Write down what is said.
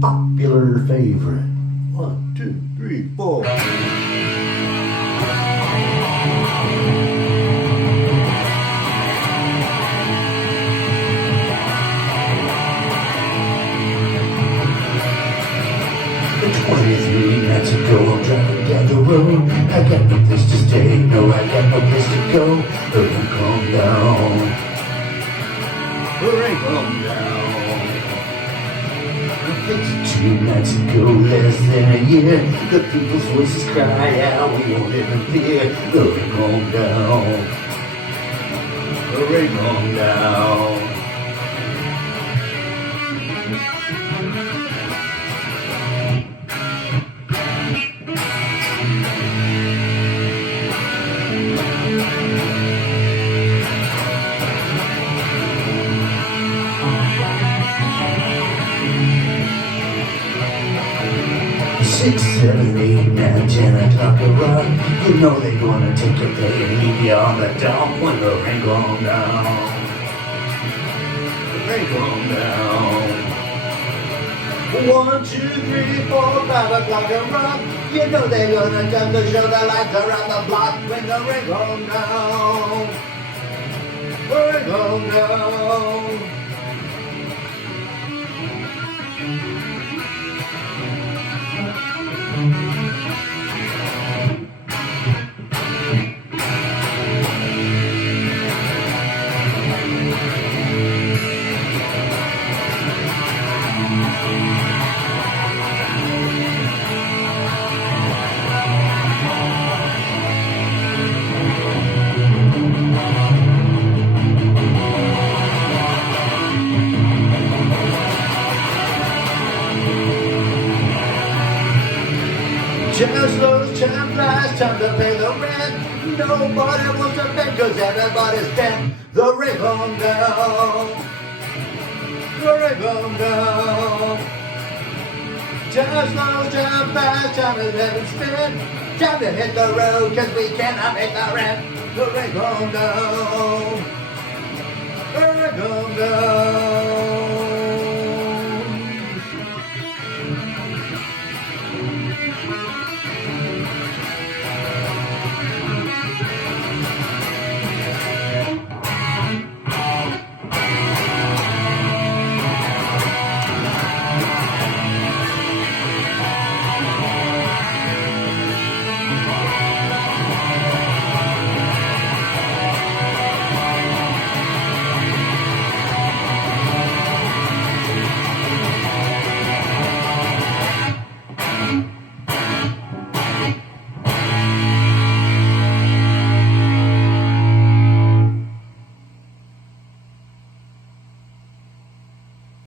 Popular favorite. 1, 2, 3, 4. The 23 nights ago, I'm driving down the road. I got no place to stay, no, I got no place to go. Hurry, calm down. Hurry, calm down. 52 nights ago, less than a year, the people's voices cry out, we won't live in fear. Hurry, calm down. Hurry, calm down. Six, 7, 8, 9, 10 o'clock around. You know they gonna take your play and leave you on the dump when the rain comes down. The rain comes down. 1, 2, 3, 4, 5 o'clock around. You know they gonna come to show the lights around the block when the rain comes down. The rain comes down. Time slows, time flies, time to pay the rent. Nobody wants to bed cause everybody's dead. The rain comes down. The rain comes down. Time slows, time flies, time is heaven spent. Time to hit the road cause we cannot make the rent. The rain comes down. The rain comes down.